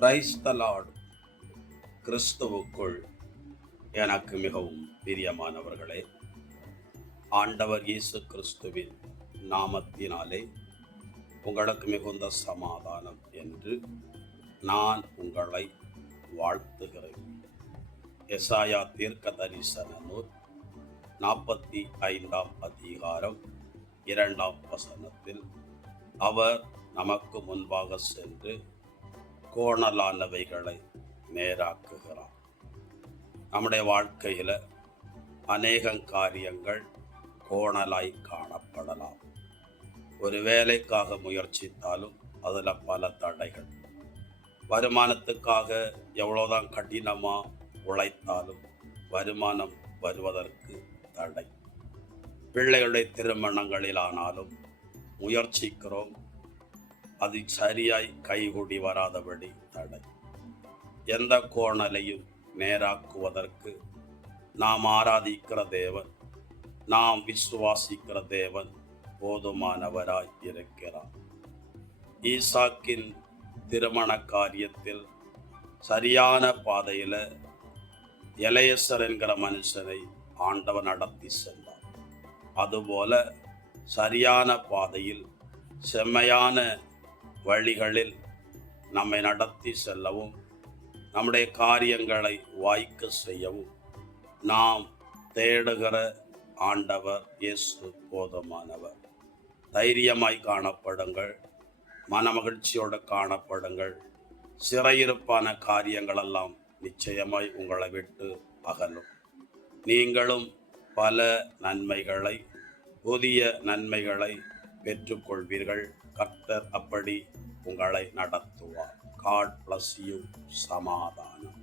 Praise the Lord. கிறிஸ்துவுக்குள் எனக்கு மிகவும் பிரியமானவர்களே, ஆண்டவர் இயேசு கிறிஸ்துவின் நாமத்தினாலே உங்களுக்கு மிகுந்த சமாதானம் என்று நான் உங்களை வாழ்த்துகிறேன். எசாயா தீர்க்க தரிசன நூல் 45 அதிகாரம் 2 வசனத்தில் அவர் நமக்கு முன்பாக சென்று கோணலானவைகளை நேராக்குகிறார். நம்முடைய வாழ்க்கையில் அநேக காரியங்கள் கோணலாய் காணப்படலாம். ஒரு வேலைக்காக முயற்சித்தாலும் அதில் பல தடைகள். வருமானத்துக்காக எவ்வளோதான் கடினமாக உழைத்தாலும் வருமானம் வருவதற்கு தடை. பிள்ளைகளுடைய திருமணங்களிலானாலும் முயற்சிக்கிறோம், அது சரியாய் கைகூடி வராதபடி தடை. எந்த கோணலையும் நேராக்குவதற்கு நாம் ஆராதிக்கிற தேவன், நாம் விசுவாசிக்கிற தேவன் போதுமானவராய் இருக்கிறார். ஈசாக்கின் திருமண காரியத்தில் சரியான பாதையில் எலையசர் என்கிற மனுஷனை ஆண்டவர் நடத்தி சென்றார். அதுபோல சரியான பாதையில் செம்மையான வழிகளில் நம்மை நடத்தி செல்லவும், நம்முடைய காரியங்களை வாய்க்க செய்யவும் நாம் தேடுகிற ஆண்டவர் இயேசு போதுமானவர். தைரியமாய் காணப்படுங்கள், மனமகிழ்ச்சியோடு காணப்படுங்கள். சிறையிருப்பான காரியங்களெல்லாம் நிச்சயமாய் உங்களை விட்டு அகலும். நீங்களும் பல நன்மைகளை, புதிய நன்மைகளை பெற்றுக்கொள்வீர்கள். கர்த்தர் அப்படி உங்களை நடத்துவார். God bless you. சமாதானம்.